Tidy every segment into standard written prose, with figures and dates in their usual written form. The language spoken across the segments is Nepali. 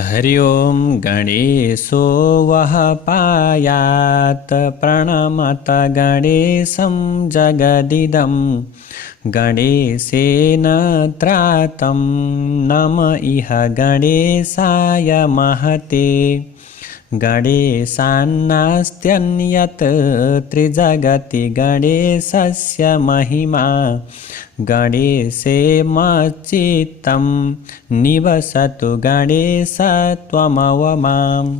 हरि ओं गणेशो वः पायात् प्रणमत गणेशं जगदिदं गणेशेन त्रातं नम इह गणेशाय महते गणेशान्नास्त्यन्यत् त्रिजगति गणेशस्य महिमा गणेशे मच्चित्तं निवसतु गणेश त्वमवमाम्।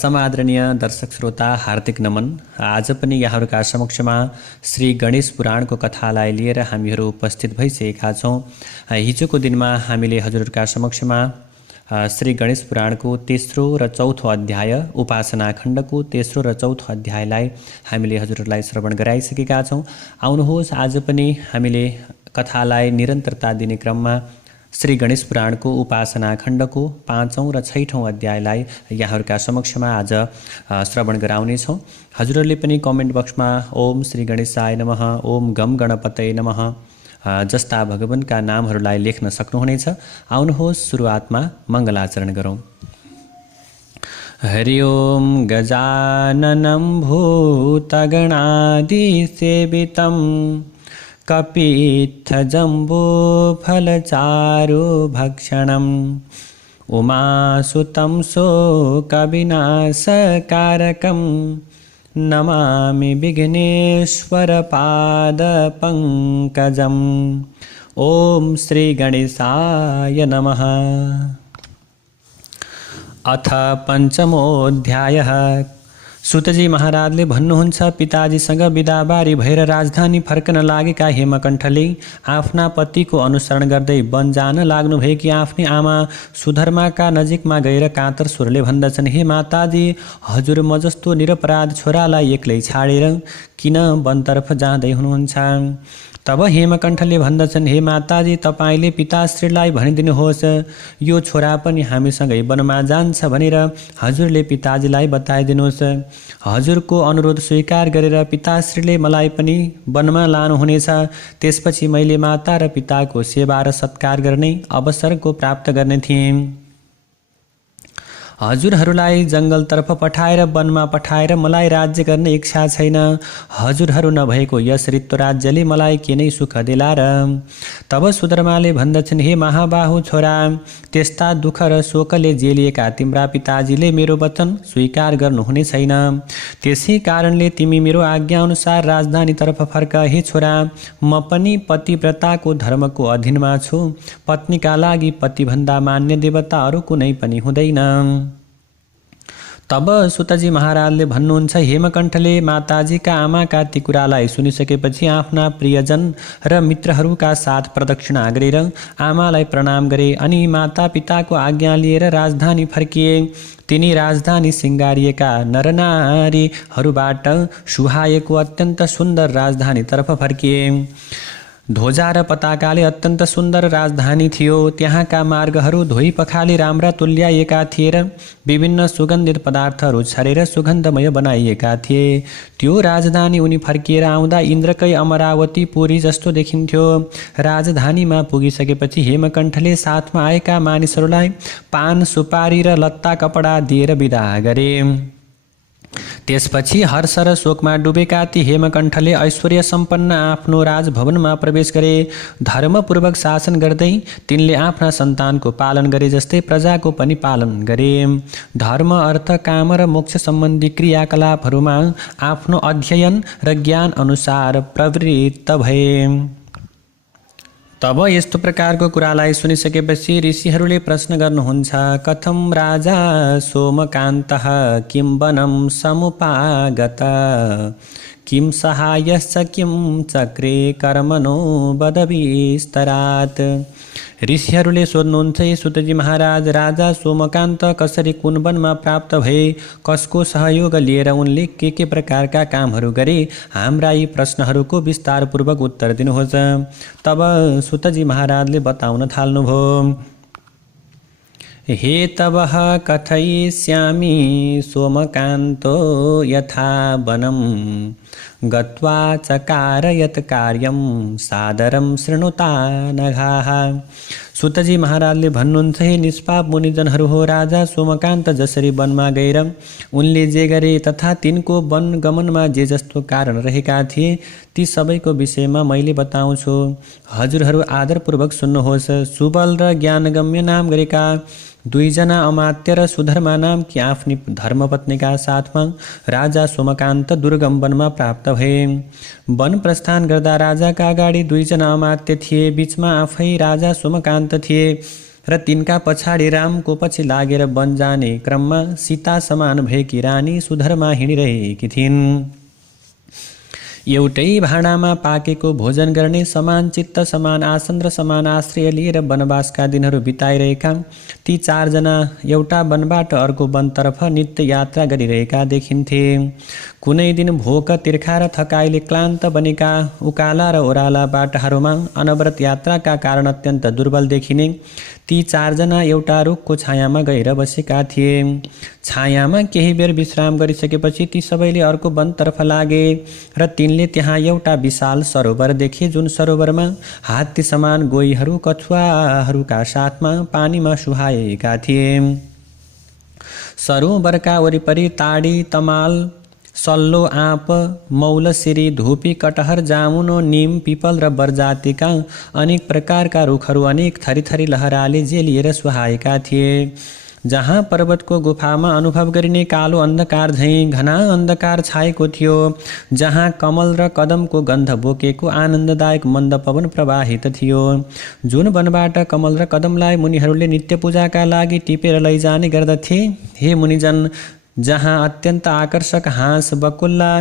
समादरणीय दर्शक श्रोता हार्दिक नमन। आज पनि यहाँहरूका समक्षमा श्री गणेश पुराणको कथालाई लिएर हामीहरू उपस्थित भइसकेका छौँ। हिजोको दिनमा हामीले हजुरहरूका समक्षमा श्री गणेश पुराणको तेस्रो र चौथो अध्याय उपासना खण्डको तेस्रो र चौथो अध्यायलाई हामीले हजुरहरूलाई श्रवण गराइसकेका छौँ। आउनुहोस् आज पनि हामीले कथालाई निरन्तरता दिने क्रममा श्री गणेश पुराणको उपासना खण्डको 5औं र 6औं अध्यायलाई यहाँहरूका समक्षमा आज श्रवण गराउनेछौँ। हजुरहरूले पनि कमेन्ट बक्समा ओम श्री गणेशाय नमः, ओम गम गणपतये नमः जस्ता भगवानका नामहरूलाई लेख्न सक्नुहुनेछ। आउनुहोस् सुरुवातमा मङ्गलाचरण गरौँ। हरि ओम गजाननं भूतगणादिसेवितं कपित्थजम्बूफलचारुभक्षणम् उमासुतं शोकविनाशकारकं नमामि विघ्नेश्वरपादपङ्कजम्। ओम श्री गणेशाय नमः। अथ पञ्चमोऽध्यायः। सुतजी महाराजले भन्नुहुन्छ, पिताजीसँग बिदाबारी भएर राजधानी फर्कन लागेका हेमकण्ठले आफ्ना पतिको अनुसरण गर्दै वन जान लाग्नुभएकी आफ्नी आमा सुधर्माका नजिकमा गएर कातर स्वरले भन्दछन्, हे माताजी, हजुर म जस्तो निरपराध छोरालाई एक्लै छाडेर किन वनतर्फ जाँदै हुनुहुन्छ? तब हेमकण्ठले भन्दछन्, हे माताजी, तपाईँले पिताश्रीलाई भनिदिनुहोस् यो छोरा पनि हामीसँगै वनमा जान्छ भनेर हजुरले पिताजीलाई बताइदिनुहोस्। हजुरको अनुरोध स्वीकार गरेर पिताश्रीले मलाई पनि वनमा लानुहुनेछ। त्यसपछि मैले माता र पिताको सेवा र सत्कार गर्ने अवसरको प्राप्त गर्ने थिएँ। हजुरहरूलाई जङ्गलतर्फ पठाएर वनमा पठाएर मलाई राज्य गर्ने इच्छा छैन। हजुरहरू नभएको यस रित्तो राज्यले मलाई के नै सुख दिला र? तब सुधर्माले भन्दछन्, हे महाबाहु छोरा, त्यस्ता दुःख र शोकले जेलिएका तिम्रा पिताजीले मेरो वचन स्वीकार गर्नुहुने छैन। त्यसै कारणले तिमी मेरो आज्ञाअनुसार राजधानीतर्फ फर्क। हे छोरा, म पनि पतिव्रताको धर्मको अधीनमा छु। पत्नीका लागि पतिभन्दा मान्य देवता अरू कुनै पनि हुँदैन। तब सुतजी महाराजले भन्नुहुन्छ, हेमकण्ठले माताजीका आमाका ती कुरालाई सुनिसकेपछि आफ्ना प्रियजन र मित्रहरूका साथ प्रदक्षिणा गरेर आमालाई प्रणाम गरे अनि माता पिताको आज्ञा लिएर राजधानी फर्किए। तिनी राजधानी सिंगारिएका नरनारीहरूबाट सुहाएको अत्यन्त सुन्दर राजधानीतर्फ फर्किए। ध्वजा र पताकाले अत्यन्त सुन्दर राजधानी थियो। त्यहाँका मार्गहरू धोई पखाली राम्रा तुल्याइएका थिए र विभिन्न सुगन्धित पदार्थहरू छरेर सुगन्धमय बनाइएका थिए। त्यो राजधानी उनी फर्किएर आउँदा इन्द्रकै अमरावती पुरी जस्तो देखिन्थ्यो। राजधानीमा पुगिसकेपछि हेमकण्ठले साथमा आएका मानिसहरूलाई पान सुपारी र लत्ता कपडा दिएर बिदा गरे। त्यसपछि हर्ष र शोकमा डुबेका ती हेमकण्ठले ऐश्वर्य सम्पन्न आफ्नो राजभवनमा प्रवेश गरे। धर्मपूर्वक शासन गर्दै तिनले आफ्ना सन्तानको पालन गरे जस्तै प्रजाको पनि पालन गरे। धर्म, अर्थ, काम र मोक्ष सम्बन्धी क्रियाकलापहरूमा आफ्नो अध्ययन र ज्ञान अनुसार प्रवृत्त भए। तब यस्तो प्रकारको कुरालाई सुनिसकेपछि ऋषिहरूले प्रश्न गर्नुहुन्छ, कथं राजा सोमकान्तः किं वनं समुपागत किं सहायश्च किं चक्रे कर्मणो वद-विस्तरात्। ऋषिहरूले सोध्नुहुन्छ, सुतजी महाराज, राजा सोमकान्त कसरी कुन वनमा प्राप्त भए, कसको सहयोग लिएर उनले के प्रकारका कामहरू गरे, हाम्रा यी प्रश्नहरूको विस्तारपूर्वक उत्तर दिनुहोस्। तब सुतजी महाराजले बताउन थाल्नुभयो, हेतवः कथयिष्यामि सोमकान्तो यथा वनं गत्वा चकार यत् कार्यं सादरं शृणुता नघाः। सुतजी महाराजले भन्नुहुन्छ, हे निष्पाप मुनिजनहरू हो, राजा सोमकान्त जसरी वनमा गएर उनले जे गरे तथा तिनको वन गमनमा जे जस्तो कारण रहेका थिए ती सबैको विषयमा मैले बताउँछु। हजुरहरू आदरपूर्वक सुन्नुहोस्। सुबल र ज्ञानगम्य नाम गरेका दुईजना अमात्य र सुधर्मा नामकी आफ्नी धर्मपत्नीका साथमा राजा सोमकान्त दुर्गम वनमा प्राप्त भए। वन प्रस्थान गर्दा राजाका अगाडि दुईजना अमात्य थिए, बीचमा आफै राजा सोमकान्त थिए र तिनका पछाडि रामको पछि लागेर वन जाने क्रममा सीता समान भएकी रानी सुधर्मा हिँडिरहेकी थिइन्। एउटै भाँडामा पाकेको भोजन गर्ने, समान चित्त, समान आसन र समान आश्रय लिएर वनवासका दिनहरू बिताइरहेका ती चारजना एउटा वनबाट अर्को वनतर्फ नित्य यात्रा गरिरहेका देखिन्थे। कुनै दिन भोक, तिर्खा र थकाइले क्लान्त बनेका उकाला र ओह्राला बाटाहरूमा अनवरत यात्राका कारण अत्यन्त दुर्बल देखिने ती चारजना एउटा रुखको छायामा गएर बसेका थिए। छायामा केही बेर विश्राम गरिसकेपछि ती सबैले अर्को वनतर्फ लागे र तिनले त्यहाँ एउटा विशाल सरोवर देखे, जुन सरोवरमा हात्ती समान गोहीहरू कछुवाहरूका साथमा पानीमा सुहाएका थिए। सरोवरका वरिपरि ताडी, तमाल, सल्लो, आँप, मौलसिरी, धुपी, कटहर, जामुनो, निम, पिपल र बरजातिका अनेक प्रकारका रुखहरू अनेक थरीथरी लहराले जेलिएर सुहाएका थिए। जहाँ पर्वतको गुफामा अनुभव गरिने कालो अन्धकार झैँ घना अन्धकार छाएको थियो, जहाँ कमल र कदमको गन्ध बोकेको आनन्ददायक मन्द पवन प्रवाहित थियो, जुन वनबाट कमल र कदमलाई मुनिहरूले नित्य पूजाका लागि टिपेर लैजाने गर्दथे। हे मुनिजन, जहाँ अत्यन्त आकर्षक हाँस, बकुल्ला,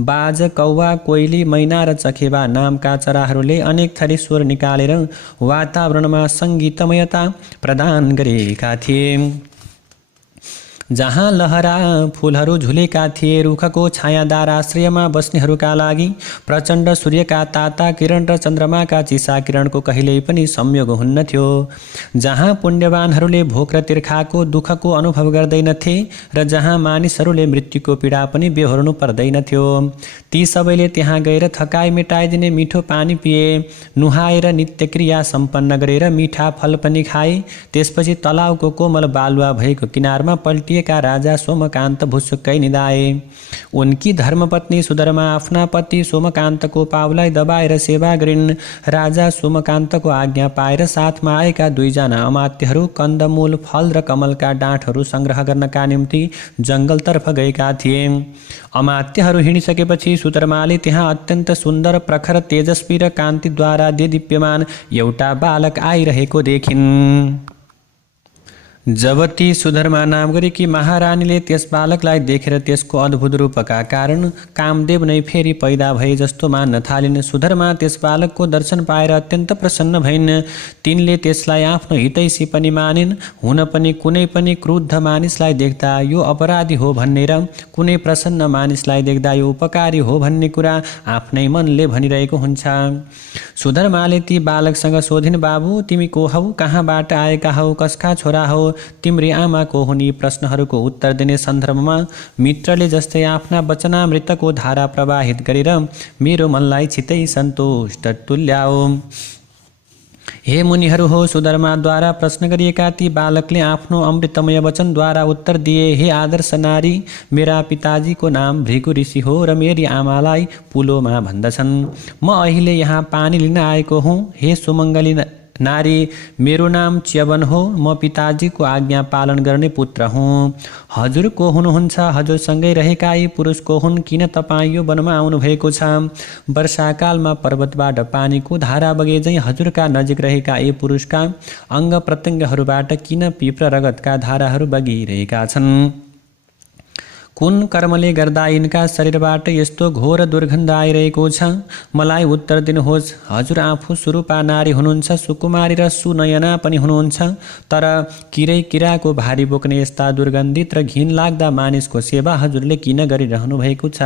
बाज, कौवा, कोइली, मैना र चखेबा नामका चराहरूले अनेक थरी स्वर निकालेर वातावरणमा सङ्गीतमयता प्रदान गरेका थिए, जहाँ लहरा फुलहरू झुलेका थिए, रुखको छायादार आश्रयमा बस्नेहरूका लागि प्रचण्ड सूर्यका ताता किरण र चन्द्रमाका चिसा किरणको कहिल्यै पनि संयोग हुन्नथ्यो, जहाँ पुण्यवानहरूले भोक र तिर्खाको दुःखको अनुभव गर्दैनथे र जहाँ मानिसहरूले मृत्युको पीडा पनि बेहोर्नु पर्दैनथ्यो। ती सबैले त्यहाँ गएर थकाइ मेटाइदिने मिठो पानी पिए, नुहाएर नित्यक्रिया सम्पन्न गरेर मिठा फल पनि खाए। त्यसपछि तलाउको कोमल बालुवा भएको किनारमा पल्टिए का राजा सोमकान्त भुसुक्कै निदाए। उनकी धर्मपत्नी सुधर्मा आफ्ना पति सोमकान्तको पाउलाई दबाएर सेवा गरिन्। राजा सोमकान्तको आज्ञा पाएर साथमा आएका दुईजना अमात्यहरू कन्दमूल, फल र कमलका डाँठहरू सङ्ग्रह गर्नका निम्ति जङ्गलतर्फ गएका थिए। अमात्यहरू हिँडिसकेपछि सुधर्माले त्यहाँ अत्यन्त सुन्दर, प्रखर, तेजस्वी र कान्तिद्वारा देदीप्यमान एउटा बालक आइरहेको देखिन्। जब ती सुधर्मा नाम गरेकी महारानीले त्यस बालकलाई देखेर त्यसको अद्भुत रूपका कारण कामदेव नै फेरि पैदा भए जस्तो मान्न थालिन्। सुधर्मा त्यस बालकको दर्शन पाएर अत्यन्त प्रसन्न भइन्। तिनले त्यसलाई आफ्नो हितैषी पनि मानिन्। हुन पनि कुनै पनि क्रुद्ध मानिसलाई देख्दा यो अपराधी हो भन्ने र कुनै प्रसन्न मानिसलाई देख्दा यो उपकारी हो भन्ने कुरा आफ्नै मनले भनिरहेको हुन्छ। सुधर्माले ती बालकसँग सोधिन्, बाबु तिमी को हौ, कहाँबाट आएका हौ, कसका छोरा हौ, तिम्री आमा को हुन्? यी प्रश्नहरूको उत्तर दिने सन्दर्भमा मित्रले जस्तै आफ्ना वचनामृतको धारा प्रवाहित गरेर मेरो मनलाई छिटै सन्तुष्ट तुल्याओ। हे मुनिहरू हो, सुधर्माद्वारा प्रश्न गरिएका ती बालकले आफ्नो अमृतमय वचनद्वारा उत्तर दिए, हे आदर्श नारी, मेरा पिताजीको नाम भृगु ऋषि हो र मेरी आमालाई पुलोमा भन्दछन्। म अहिले यहाँ पानी लिन आएको हुँ। हे सुमङ्गली नारी, मेरो नाम च्यवन हो। म पिताजीको आज्ञा पालन गर्ने पुत्र हुँ। हजुर को हुनुहुन्छ? हजुरसँगै रहेका यी पुरुष को हुन्? किन तपाईँ यो वनमा आउनुभएको छ? वर्षाकालमा पर्वतबाट पानीको धारा बगे झैँ हजुरका नजिक रहेका यी पुरुषका अङ्ग प्रत्यङ्गहरूबाट किन पिप्र रगतका धाराहरू बगिरहेका छन्? कुन कर्मले गर्दा यिनका शरीरबाट यस्तो घोर दुर्गन्ध आइरहेको छ? मलाई उत्तर दिनुहोस्। हजुर आफू सुरूपा नारी हुनुहुन्छ, सुकुमारी र सुनयना पनि हुनुहुन्छ, तर किरै किराको भारी बोक्ने यस्ता दुर्गन्धित र घिन लाग्दा मानिसको सेवा हजुरले किन गरिरहनु भएको छ?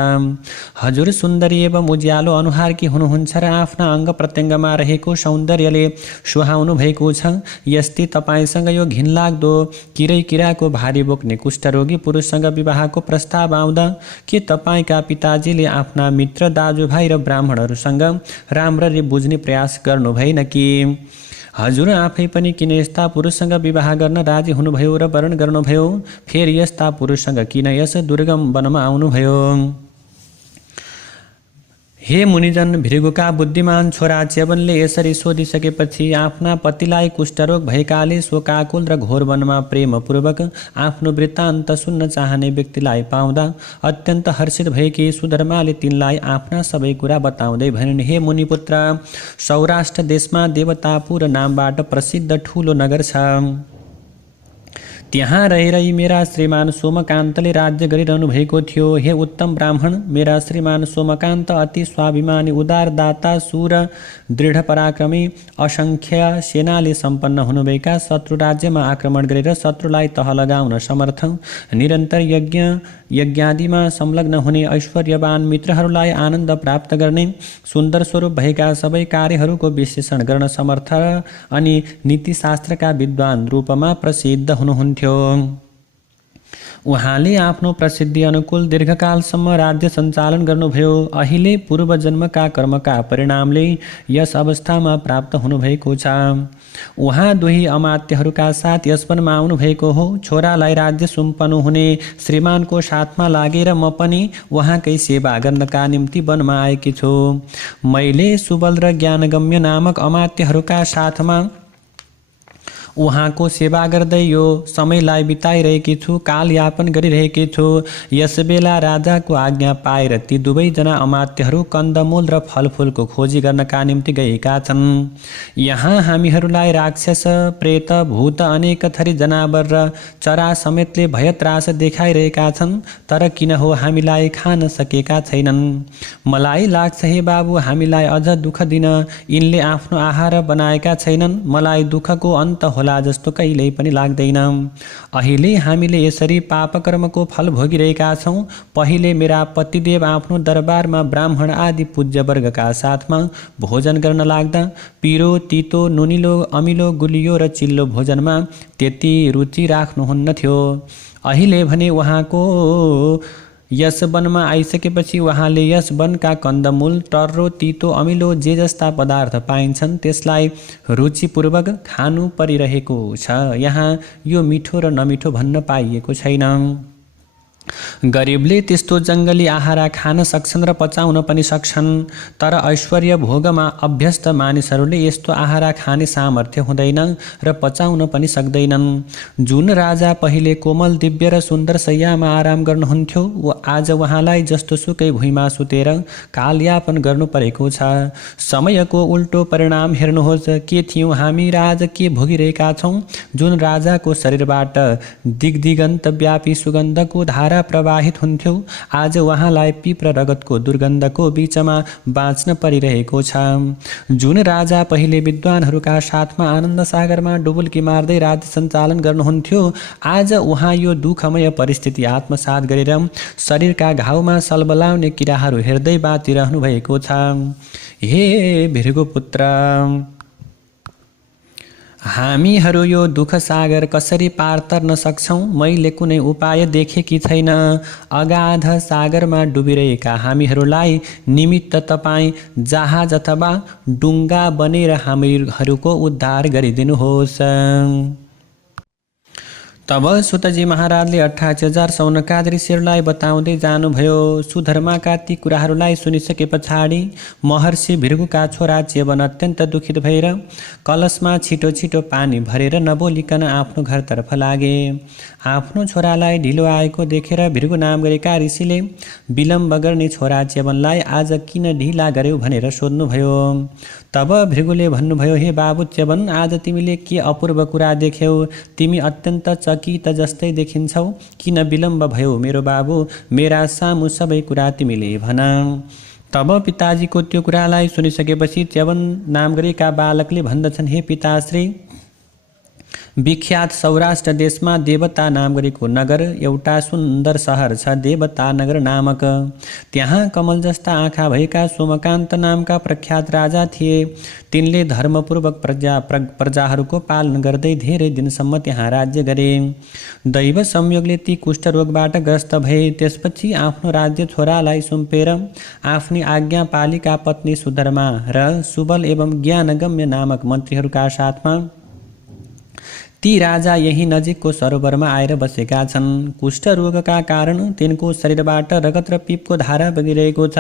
हजुर सुन्दरी एवं उज्यालो अनुहारकी हुनुहुन्छ र आफ्ना अङ्ग प्रत्यङ्गमा रहेको सौन्दर्यले सुहाउनु भएको छ। यस्तै तपाईँसँग यो घिनलाग्दो किरै किराको भारी बोक्ने कुष्ठरोगी पुरुषसँग विवाहको प्रस्ताव आउँदा के तपाईँका पिताजीले आफ्ना मित्र, दाजुभाइ र ब्राह्मणहरूसँग राम्ररी बुझ्ने प्रयास गर्नु भएन कि? हजुर आफै पनि किन यस्ता पुरुषसँग विवाह गर्न राजी हुनुभयो र वरण गर्नुभयो? फेरि यस्ता पुरुषसँग किन यस दुर्गम वनमा आउनुभयो? हे मुनिजन, भृगुका बुद्धिमान छोरा च्यवनले यसरी सोधिसकेपछि आफ्ना पतिलाई कुष्ठरोग भएकाले शोकाकुल र घोर वनमा प्रेमपूर्वक आफ्नो वृत्तान्त सुन्न चाहने व्यक्तिलाई पाउँदा अत्यन्त हर्षित भएकी सुधर्माले तिनलाई आफ्ना सबै कुरा बताउँदै भनिन्, हे मुनिपुत्र, सौराष्ट्र देशमा देवतापुर नामबाट प्रसिद्ध ठुलो नगर छ। त्यहाँ रहेरै मेरा श्रीमान सोमकान्तले राज्य गरिरहनु भएको थियो। हे उत्तम ब्राह्मण, मेरा श्रीमान सोमकान्त अति स्वाभिमानी, उदार, दाता, शूर, दृढ पराक्रमी, असङ्ख्य सेनाले सम्पन्न हुनुभएका, शत्रु राज्यमा आक्रमण गरेर शत्रुलाई तह लगाउन समर्थ, निरन्तर यज्ञादिमा संलग्न हुने, ऐश्वर्यवान, मित्रहरूलाई आनन्द प्राप्त गर्ने, सुन्दर स्वरूप भएका, सबै कार्यहरूको विश्लेषण गर्न समर्थ अनि नीतिशास्त्रका विद्वान रूपमा प्रसिद्ध हुनुहुन्थ्यो। उहाँले आफ्नो प्रसिद्धि अनुकूल दीर्घकालसम्म राज्य सञ्चालन गर्नुभयो। अहिले पूर्वजन्मका कर्मका परिणामले यस अवस्थामा प्राप्त हुनुभएको छ। उहाँ दुई अमात्यहरूका साथ यस वनमा आउनुभएको हो। छोरालाई राज्य सुम्पनु हुने श्रीमानको साथमा लागेर म पनि उहाँकै सेवा गर्नका निम्ति वनमा आएकी छु। मैले सुबल र ज्ञानगम्य नामक अमात्यहरूका साथमा उहाँको सेवा गर्दै यो समयलाई बिताइरहेकी छु, कालयापन गरिरहेकी छु। यसबेला राजाको आज्ञा पाएर ती दुवैजना अमात्यहरू कन्दमूल र फलफुलको खोजी गर्नका निम्ति गएका छन्। यहाँ हामीहरूलाई राक्षस, प्रेत, भूत, अनेक थरी जनावर र चरा समेतले भयत्रास देखाइरहेका छन्, तर किन हो हामीलाई खान सकेका छैनन्। मलाई लाग्छ हे बाबु, हामीलाई अझ दुःख दिन यिनले आफ्नो आहार बनाएका छैनन्। मलाई दुःखको अन्त होला जस्तो कहिल्यै पनि लाग्दैन। अहिले हामीले यसरी पापकर्मको फल भोगिरहेका छौँ। पहिले मेरा पतिदेव आफ्नो दरबारमा ब्राह्मण आदि पूज्य वर्गका साथमा भोजन गर्न लाग्दा पिरो, तितो, नुनिलो, अमिलो, गुलियो र चिल्लो भोजनमा त्यति रुचि राख्नुहुन्नथ्यो। अहिले भने उहाँको यस वनमा आइसकेपछि उहाँले यस वनका कन्दमूल, टर्रो, तितो, अमिलो जे जस्ता पदार्थ पाइन्छन् त्यसलाई रुचिपूर्वक खानु परिरहेको छ। यहाँ यो मिठो र नमिठो भन्न पाइएको छैन। गरिबले त्यस्तो जङ्गली आहार खान सक्छन् र पचाउन पनि सक्छन्, तर ऐश्वर्य भोगमा अभ्यस्त मानिसहरूले यस्तो आहार खाने सामर्थ्य हुँदैन र पचाउन पनि सक्दैनन्। जुन राजा पहिले कोमल, दिव्य र सुन्दर शैयामा आराम गर्नुहुन्थ्यो, आज उहाँलाई जस्तो सुकै भुइँमा सुतेर कालयापन गर्नु परेको छ। समयको उल्टो परिणाम हेर्नुहोस्, के थियौँ हामी र आज के भोगिरहेका छौँ। जुन राजाको शरीरबाट दिगदिगन्त व्यापी सुगन्धको धारा प्रवाहित हुन्थ्यो, आज उहाँलाई पिप र रगतको दुर्गन्धको बीचमा बाँच्न परिरहेको छ। जुन राजा पहिले विद्वानहरूका साथमा आनन्द सागरमा डुबुल्की मार्दै राज्य सञ्चालन गर्नुहुन्थ्यो, आज उहाँ यो दुःखमय परिस्थिति आत्मसात गरेर शरीरका घाउमा सलबलाउने किराहरू हेर्दै बाँचिरहनु भएको छ। हे भृगुपुत्र, हामीहरू यो दुःख सागर कसरी पार तर्न सक्छौँ? मैले कुनै उपाय देखेकी छैन। अगाध सागरमा डुबिरहेका हामीहरूलाई निमित्त तपाईँ जहाज अथवा डुङ्गा बनेर हामीहरूको उद्धार गरिदिनुहोस्। तब सुतजी महाराजले 28,000 सौनकाद ऋषिहरूलाई बताउँदै जानुभयो। सुधर्माका ती कुराहरूलाई सुनिसके पछाडि महर्षि भृगुका छोरा च्यवन अत्यन्त दुखित भएर कलशमा छिटो छिटो पानी भरेर नबोलिकन आफ्नो घरतर्फ लागे। आफ्नो छोरालाई ढिलो आएको देखेर भृगु नाम गरेका ऋषिले विलम्ब गर्ने छोरा च्यवनलाई आज किन ढिला गर्यौ भनेर सोध्नुभयो। तब भृगुले भन्नुभयो, हे बाबु च्यवन, आज तिमीले के अपूर्व कुरा देख्यौ? तिमी अत्यन्त चकित जस्तै देखिन्छौ। किन विलम्ब भयो मेरो बाबु? मेरा सामु सबै कुरा तिमीले भन। तब पिताजीको त्यो कुरालाई सुनिसकेपछि च्यवन नाम गरेका बालकले भन्दछन्, हे पिताश्री, विख्यात सौराष्ट्र देशमा देवता नाम गरेको नगर एउटा सुन्दर सहर छ, देवता नगर नामक। त्यहाँ कमल जस्ता आँखा भएका सोमकान्त नामका प्रख्यात राजा थिए। तिनले धर्मपूर्वक प्रजाहरूको पालन गर्दै धेरै दिनसम्म त्यहाँ राज्य गरे। दैव संयोगले ती कुष्ठरोगबाट ग्रस्त भए। त्यसपछि आफ्नो राज्य छोरालाई सुम्पेर आफ्नी आज्ञापालिका पत्नी सुधर्मा र सुबल एवं ज्ञानगम्य नामक मन्त्रीहरूका साथमा ती राजा यही नजिकको सरोवरमा आएर बसेका छन्। कुष्ठरोगका कारण तिनको शरीरबाट रगत र पिपको धारा बगिरहेको छ।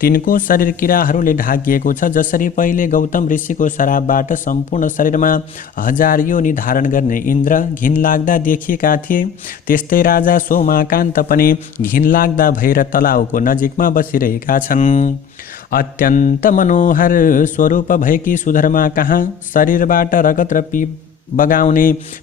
तिनको शरीर किराहरूले ढाकिएको छ। जसरी पहिले गौतम ऋषिको श्रापबाट सम्पूर्ण शरीरमा 1000 योनि धारण गर्ने इन्द्र घिनलाग्दा देखिएका थिए, त्यस्तै राजा सोमाकान्त पनि घिनलाग्दा भएर तलाउको नजिकमा बसिरहेका छन्। अत्यन्त मनोहर स्वरूप भएकी सुधर्मा कहाँ शरीरबाट रगत र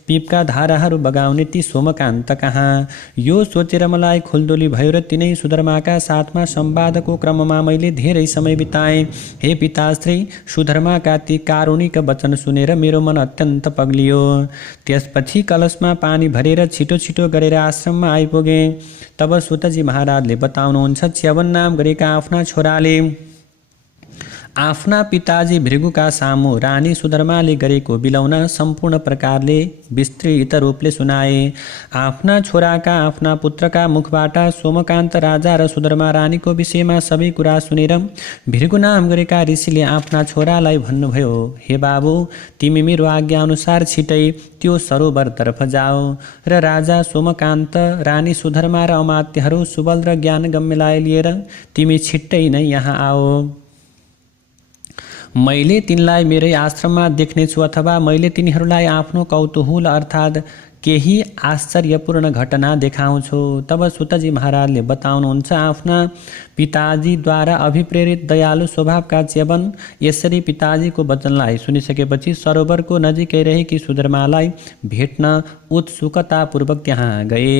पिपका धाराहरू बगाउने ती सोमकान्त कहाँ? यो सोचेर मलाई खुल्दुली भयो र तिनै सुधर्माका साथमा संवादको क्रममा मैले धेरै समय बिताएँ। हे पिताश्री, सुधर्माका ती कारुणिक वचन सुनेर मेरो मन अत्यन्त पग्लियो। त्यसपछि कलशमा पानी भरेर छिटो छिटो गरेर आश्रममा आइपुगेँ। तब सुतजी महाराजले बताउनुहुन्छ, च्यवन नाम गरेका आफ्ना छोराले आफ्ना पिताजी भृगुका सामु रानी सुधर्माले गरेको बिलौना सम्पूर्ण प्रकारले विस्तृत रूपले सुनाए। आफ्ना छोराका आफ्ना पुत्रका मुखबाट सोमकान्त राजा र सुधर्मा रानीको विषयमा सबै कुरा सुनेर भृगु नाम गरेका ऋषिले आफ्ना छोरालाई भन्नुभयो, हे बाबु, तिमी मेरो आज्ञा अनुसार छिटै त्यो सरोवरतर्फ जाऊ र राजा सोमकान्त, रानी सुधर्मा र अमात्यहरू सुबल र ज्ञानगम्यलाई लिएर तिमी छिट्टै नै यहाँ आओ। मैले तिनलाई मेरै आश्रममा देख्नेछु अथवा मैले तिनीहरूलाई आफ्नो कौतूहल अर्थात् केही आश्चर्यपूर्ण घटना देखाउँछु। तब सुतजी महाराजले बताउनुहुन्छ, आफ्ना पिताजीद्वारा अभिप्रेरित दयालु स्वभावका च्यवन यसरी पिताजीको वचनलाई सुनिसकेपछि सरोवरको नजिकै रहेकी सुधर्मालाई भेट्न उत्सुकतापूर्वक त्यहाँ गए।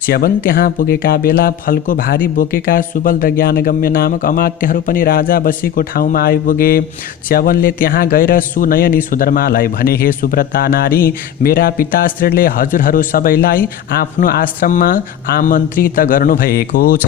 च्यवन त्यहाँ पुगेका बेला फलको भारी बोकेका सुबल र ज्ञानगम्य नामक अमात्यहरू पनि राजा बसीको ठाउँमा आइपुगे। च्यवनले त्यहाँ गएर सुनयनी सुधर्मालाई भने, हे सुव्रता नारी, मेरा पिताश्रीले हजुरहरू सबैलाई आफ्नो आश्रममा आमन्त्रित गर्नुभएको छ।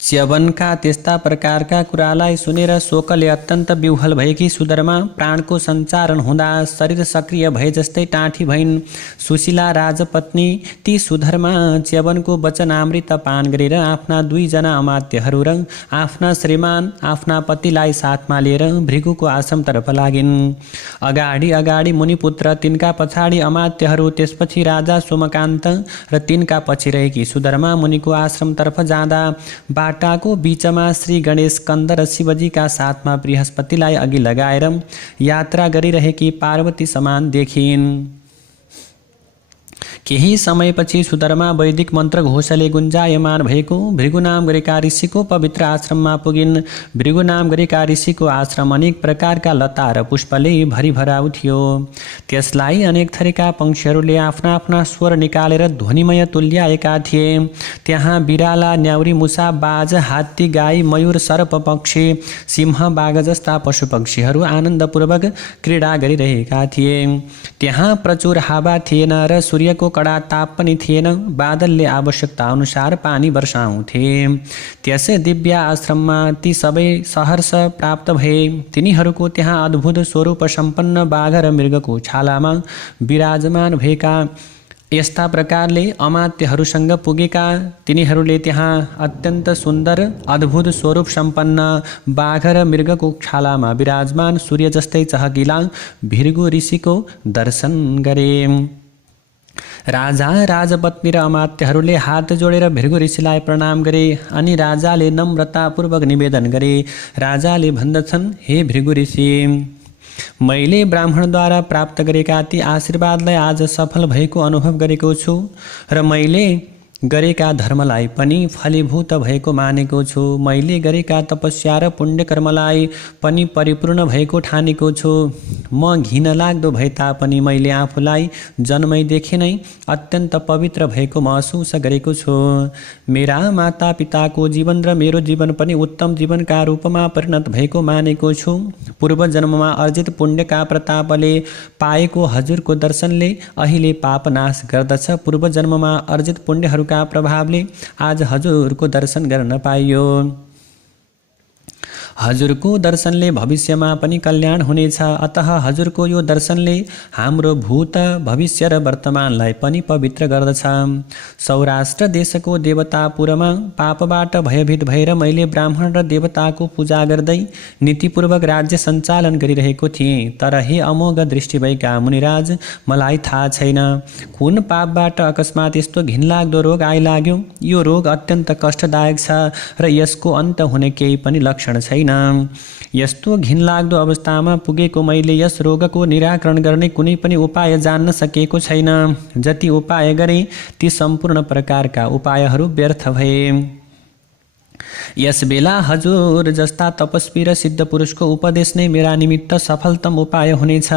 च्यवनका त्यस्ता प्रकारका कुरालाई सुनेर शोकले अत्यन्त विह्वल भएकी सुधर्मा प्राणको सञ्चारण हुँदा शरीर सक्रिय भए जस्तै टाँठी भइन्। सुशीला राजपत्नी ती सुधर्मा च्यवनको वचनामृत पान गरेर आफ्ना 2 जना अमात्यहरू र आफ्ना श्रीमान आफ्ना पतिलाई साथमा लिएर भृगुको आश्रमतर्फ लागिन्। अगाडि अगाडि मुनिपुत्र, तिनका पछाडि अमात्यहरू, त्यसपछि राजा सोमकान्त र तिनका पछि रहेकी सुधर्मा मुनिको आश्रमतर्फ जाँदा बाटाको बीचमा श्री गणेश स्कन्द र शिवजीका साथमा बृहस्पतिलाई अघि लगाएर यात्रा गरिरहेकी पार्वती समान देखिन्। केही समयपछि सुधर्मा वैदिक मन्त्र घोषले गुन्जायमान भएको भृगु नाम गरेका ऋषिको पवित्र आश्रममा पुगिन्। भृगु नाम गरेका ऋषिको आश्रम अनेक प्रकारका लता र पुष्पले भरिभराउ थियो। त्यसलाई अनेक थरीका पंक्षीहरूले आफ्ना आफ्ना स्वर निकालेर ध्वनिमय तुल्याएका थिए। त्यहाँ बिराला, न्याउरी, मुसा, बाज, हात्ती, गाई, मयूर, सर्प पक्षी, सिंह, बाघ जस्ता पशु पक्षीहरू आनन्दपूर्वक क्रीडा गरिरहेका थिए। त्यहाँ प्रचुर हावा थिएन र सूर्यको कडा ताप पनि थिएन। बादलले आवश्यकता अनुसार पानी वर्षाउँथे। त्यसै दिव्य आश्रममा ती सबै सहर्ष प्राप्त भए। तिनीहरूको त्यहाँ अद्भुत स्वरूप सम्पन्न बाघ र मृगको छालामा विराजमान भएका यस्ता प्रकारले अमात्यहरूसँग पुगेका तिनीहरूले त्यहाँ अत्यन्त सुन्दर अद्भुत स्वरूप सम्पन्न बाघ र मृगको छालामा विराजमान सूर्य जस्तै चहकिला भृगु ऋषिको दर्शन गरे। राजा, राजपत्नी र अमात्यहरूले हात जोडेर भृगु ऋषिलाई प्रणाम गरे अनि राजाले नम्रतापूर्वक निवेदन गरे। राजाले भन्दछन्, हे भृगु ऋषि, मैले ब्राह्मणद्वारा प्राप्त गरेका ती आशीर्वादलाई आज सफल भएको अनुभव गरेको छु र मैले गरेका धर्मलाई पनि फलीभूत भएको मानेको छु। मैले गरेका तपस्या र पुण्यकर्मलाई पनि परिपूर्ण भएको ठानेको छु। म घिन लाग्दो भए तापनि मैले आफूलाई जन्मैदेखि नै अत्यन्त पवित्र भएको महसुस गरेको छु। मेरा माता पिताको जीवन र मेरो जीवन पनि उत्तम जीवनका रूपमा परिणत भएको मानेको छु। पूर्व जन्ममा अर्जित पुण्यका प्रतापले पाएको हजुरको दर्शनले अहिले पाप नाश गर्दछ। पूर्व जन्ममा अर्जित पुण्यहरूका प्रभावले आज हजुरको दर्शन गर्न पाइयो। हजुरको दर्शनले भविष्यमा पनि कल्याण हुनेछ। अतः हजुरको यो दर्शनले हाम्रो भूत भविष्य र वर्तमानलाई पनि पवित्र गर्दछ। सौराष्ट्र देशको देवतापुरमा पापबाट भयभीत भएर मैले ब्राह्मण र देवताको पूजा गर्दै नीतिपूर्वक राज्य सञ्चालन गरिरहेको थिएँ। तर हे अमोघ दृष्टि भएका मुनिराज, मलाई थाहा छैन कुन पापबाट अकस्मात यस्तो घिनलाग्दो रोग आइलाग्यो। यो रोग अत्यन्त कष्टदायक छ र यसको अन्त हुने केही पनि लक्षण छैन। यस्तो घिनलाग्दो अवस्थामा पुगेको मैले यस रोगको निराकरण गर्ने कुनै पनि उपाय जान्न सकेको छैन। जति उपाय गरे ती सम्पूर्ण प्रकारका उपायहरू व्यर्थ भए। यस बेला हजुर जस्ता तपस्वी र सिद्ध पुरुषको उपदेश नै मेरा निमित्त सफलतम उपाय हुनेछ।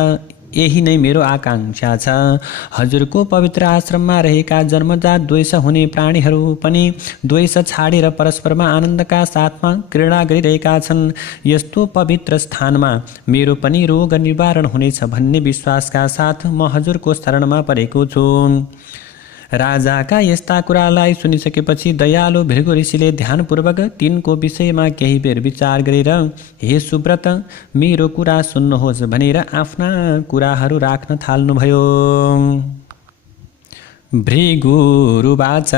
यही नै मेरो आकांक्षा छ। हजुरको पवित्र आश्रममा रहेका जन्मजात द्वेष हुने प्राणीहरू पनि द्वेष छाडेर परस्परमा आनन्दका साथमा क्रीडा गरिरहेका छन्। यस्तो पवित्र स्थानमा मेरो पनि रोग निवारण हुनेछ भन्ने विश्वासका साथ म हजुरको शरणमा परेको छु। राजाका यस्ता कुरालाई सुनिसकेपछि दयालु भृगु ऋषिले ध्यानपूर्वक तिनको विषयमा केही बेर विचार गरेर, हे सुब्रत, मेरो कुरा सुन्नुहोस् भनेर आफ्ना कुराहरू राख्न थाल्नुभयो। भृगुरुवाच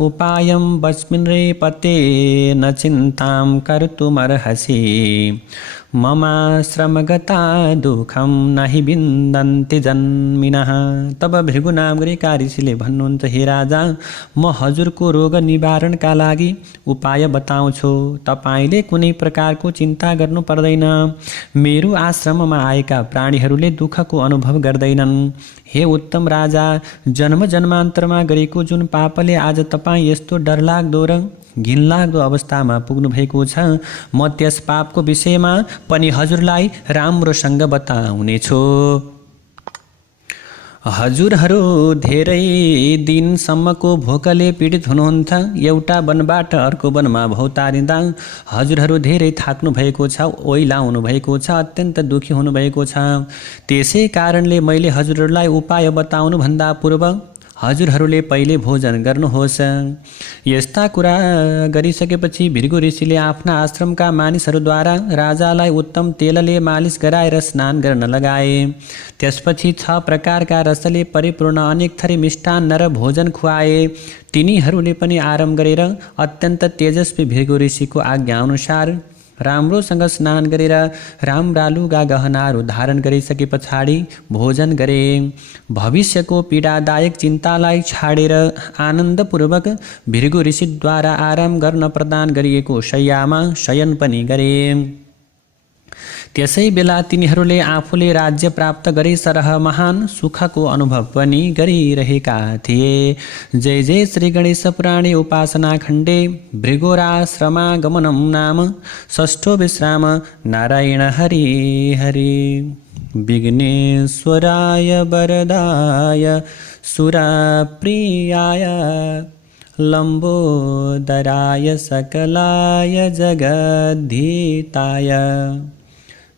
उपायं वस्मिन् रेपते न चिन्तां कर्तुमर्हसि ममाश्रमगता दुःखं नहि विन्दन्ति जन्मिनः। तब भृगु नाम गरेका ऋषिले भन्नुहुन्छ, हे राजा, म हजुरको रोग निवारणका लागि उपाय बताउँछु। तपाईँले कुनै प्रकारको चिन्ता गर्नु पर्दैन। मेरो आश्रममा आएका प्राणीहरूले दुःखको अनुभव गर्दैनन्। हे उत्तम राजा, जन्म जन्मान्तरमा गरेको जुन पापले आज तपाईँ यस्तो डरलाग्दो र घिनलाग्दो अवस्थामा पुग्नु भएको छ, म त्यस पापको विषयमा पनि हजुरलाई राम्रोसँग बताउनेछु। हजुरहरू धेरै दिनसम्मको भोकले पीडित हुनुहुन्छ। एउटा वनबाट अर्को वनमा भौतारिँदा हजुरहरू धेरै थाक्नु भएको छ, ओइलाउनु भएको छ, अत्यन्त दुखी हुनुभएको छ। त्यसै कारणले मैले हजुरहरूलाई उपाय बताउनु भन्दा पूर्व हजुरहरूले पहिले भोजन गर्नुहोस्। यस्ता कुरा गरिसकेपछि भृगु ऋषिले आफ्ना आश्रमका मानिसहरूद्वारा राजालाई उत्तम तेलले मालिस गराएर स्नान गर्न लगाए। त्यसपछि 6 प्रकारका रसले परिपूर्ण अनेक थरी मिष्टान्न र भोजन खुवाए। तिनीहरूले पनि आराम गरेर अत्यन्त तेजस्वी भृगु ऋषिको आज्ञा अनुसार राम्रोसँग स्नान गरेर राम्रा लुगा गहनाहरू धारण गरिसके पछाडि भोजन गरे। भविष्यको पीडादायक चिन्तालाई छाडेर आनन्दपूर्वक भृगु ऋषिद्वारा आराम गर्न प्रदान गरिएको शय्यामा शयन पनि गरे। त्यसै बेला तिनीहरूले आफूले राज्य प्राप्त गरे सरह महान सुखको अनुभव पनि गरिरहेका थिए। जय जय श्री गणेश पुराणे उपासना खण्डे भृगोराश्रमागमनं नाम षष्ठो विश्राम। नारायण हरि हरि। विघ्नेश्वराय वरदाय सुरप्रियाय लंबोदराय सकलाय जगद्धिताय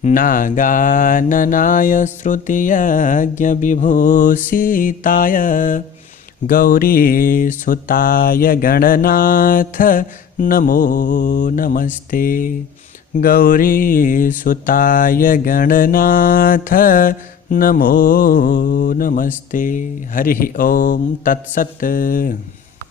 नागाननाय श्रुतियज्ञ विभूषिताय गौरीसुताय गणनाथ नमो नमस्ते। गौरीसुताय गणनाथ नमो नमस्ते। हरि ओम तत्सत्।